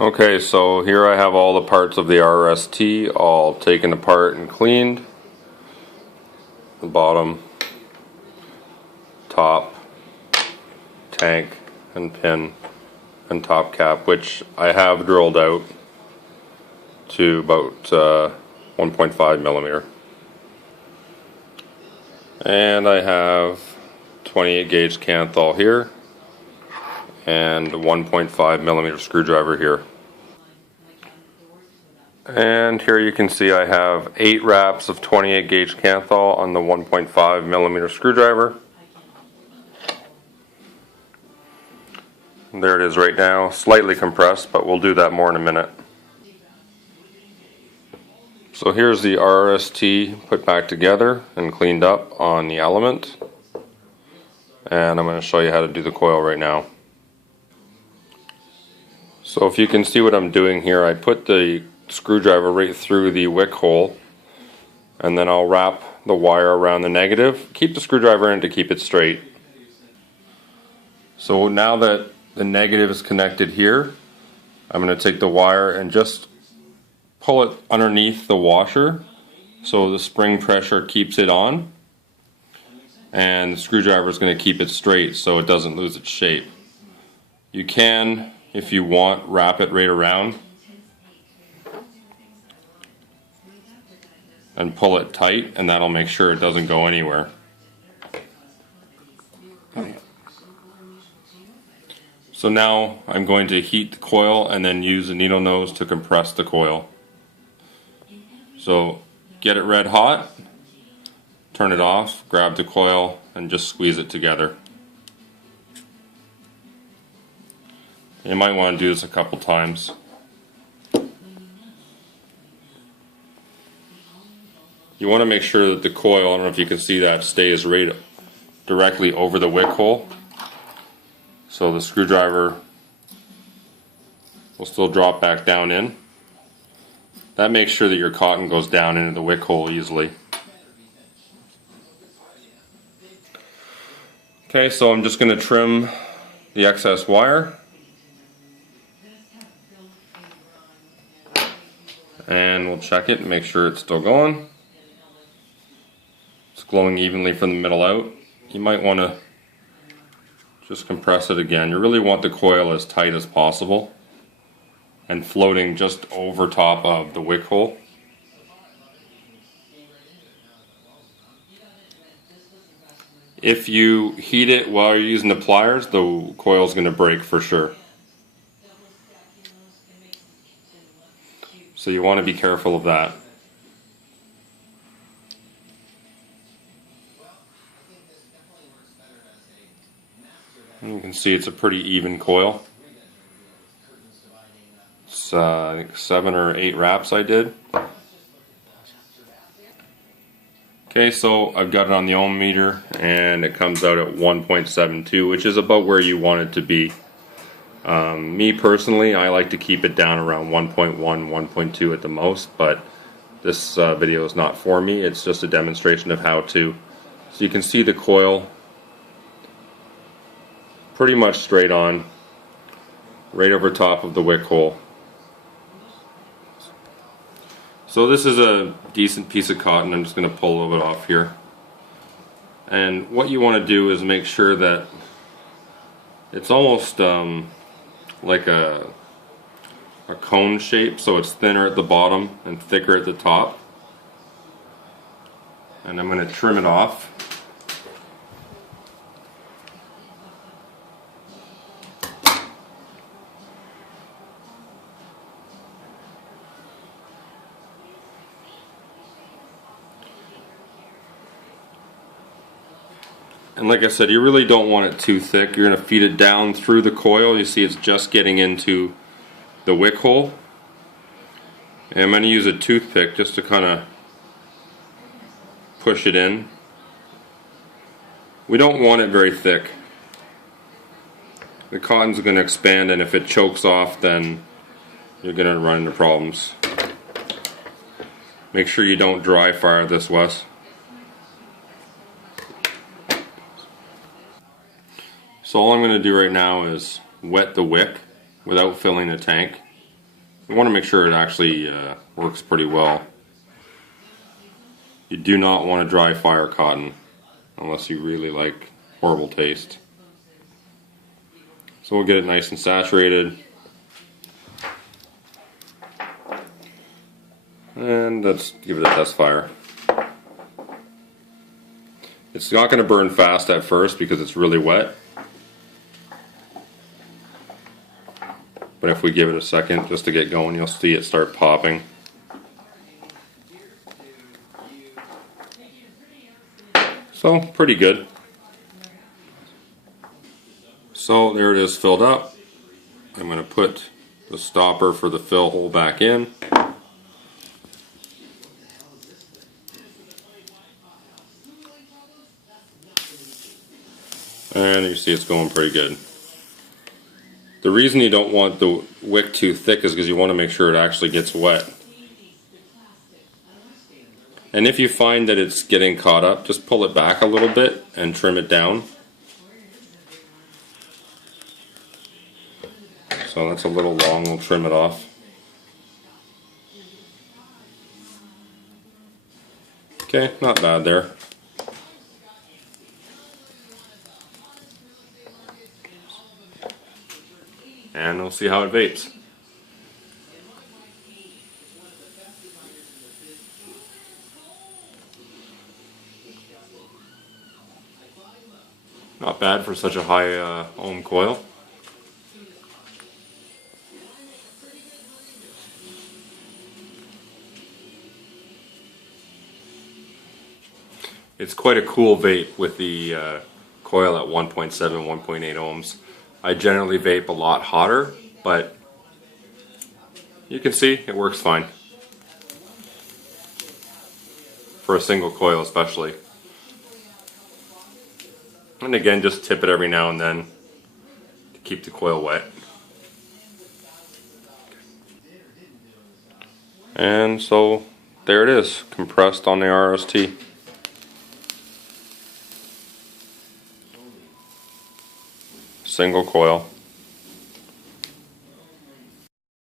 Okay, so here I have all the parts of the RSST all taken apart and cleaned. The bottom, top, tank, and pin, and top cap, which I have drilled out to about 1.5 millimeter. And I have 28 gauge Canthal here and a 1.5 millimeter screwdriver here. And here you can see I have 8 wraps of 28 gauge Canthal on the 1.5 millimeter screwdriver. There it is right now, slightly compressed, but we'll do that more in a minute. So here's the RSST put back together and cleaned up on the element. And I'm going to show you how to do the coil right now. So if you can see what I'm doing here, I put the screwdriver right through the wick hole, and then I'll wrap the wire around the negative. Keep the screwdriver in to keep it straight. So now that the negative is connected here, I'm going to take the wire and just pull it underneath the washer so the spring pressure keeps it on, and the screwdriver is going to keep it straight so it doesn't lose its shape. You can, if you want, wrap it right around and pull it tight, and that'll make sure it doesn't go anywhere. So now I'm going to heat the coil and then use the needle nose to compress the coil. So get it red hot, turn it off, grab the coil, and just squeeze it together. You might want to do this a couple times. You want to make sure that the coil, I don't know if you can see that, stays right directly over the wick hole. So the screwdriver will still drop back down in. That makes sure that your cotton goes down into the wick hole easily. Okay, so I'm just going to trim the excess wire. And we'll check it and make sure it's still going. It's glowing evenly from the middle out. You might want to just compress it again. You really want the coil as tight as possible and floating just over top of the wick hole. If you heat it while you're using the pliers, the coil is going to break for sure. So you want to be careful of that. You can see it's a pretty even coil. It's I think 7 or 8 wraps I did. Okay, so I've got it on the ohm meter and it comes out at 1.72, which is about where you want it to be. Me personally, I like to keep it down around 1.1, 1.2 at the most, but this video is not for me. It's just a demonstration of how to. So you can see the coil pretty much straight on, right over top of the wick hole. So this is a decent piece of cotton. I'm just going to pull a little bit off here. And what you want to do is make sure that it's almost like a cone shape, so it's thinner at the bottom and thicker at the top. And I'm going to trim it off. And like I said, you really don't want it too thick. You're going to feed it down through the coil. You see it's just getting into the wick hole. And I'm going to use a toothpick just to kind of push it in. We don't want it very thick. The cotton's going to expand, and if it chokes off, then you're going to run into problems. Make sure you don't dry fire this, Wes. So all I'm going to do right now is wet the wick without filling the tank. You want to make sure it actually works pretty well. You do not want to dry fire cotton unless you really like horrible taste. So we'll get it nice and saturated. And let's give it a test fire. It's not going to burn fast at first because it's really wet. But if we give it a second just to get going, you'll see it start popping. So, pretty good. So, there it is filled up. I'm going to put the stopper for the fill hole back in. And you see it's going pretty good. The reason you don't want the wick too thick is because you want to make sure it actually gets wet. And if you find that it's getting caught up, just pull it back a little bit and trim it down. So that's a little long, we'll trim it off. Okay, not bad there. And we'll see how it vapes. Not bad for such a high ohm coil. It's quite a cool vape with the coil at 1.7, 1.8 ohms. I generally vape a lot hotter, but you can see it works fine. For a single coil especially. And again, just tip it every now and then to keep the coil wet. And so there it is, compressed on the RST. Single coil.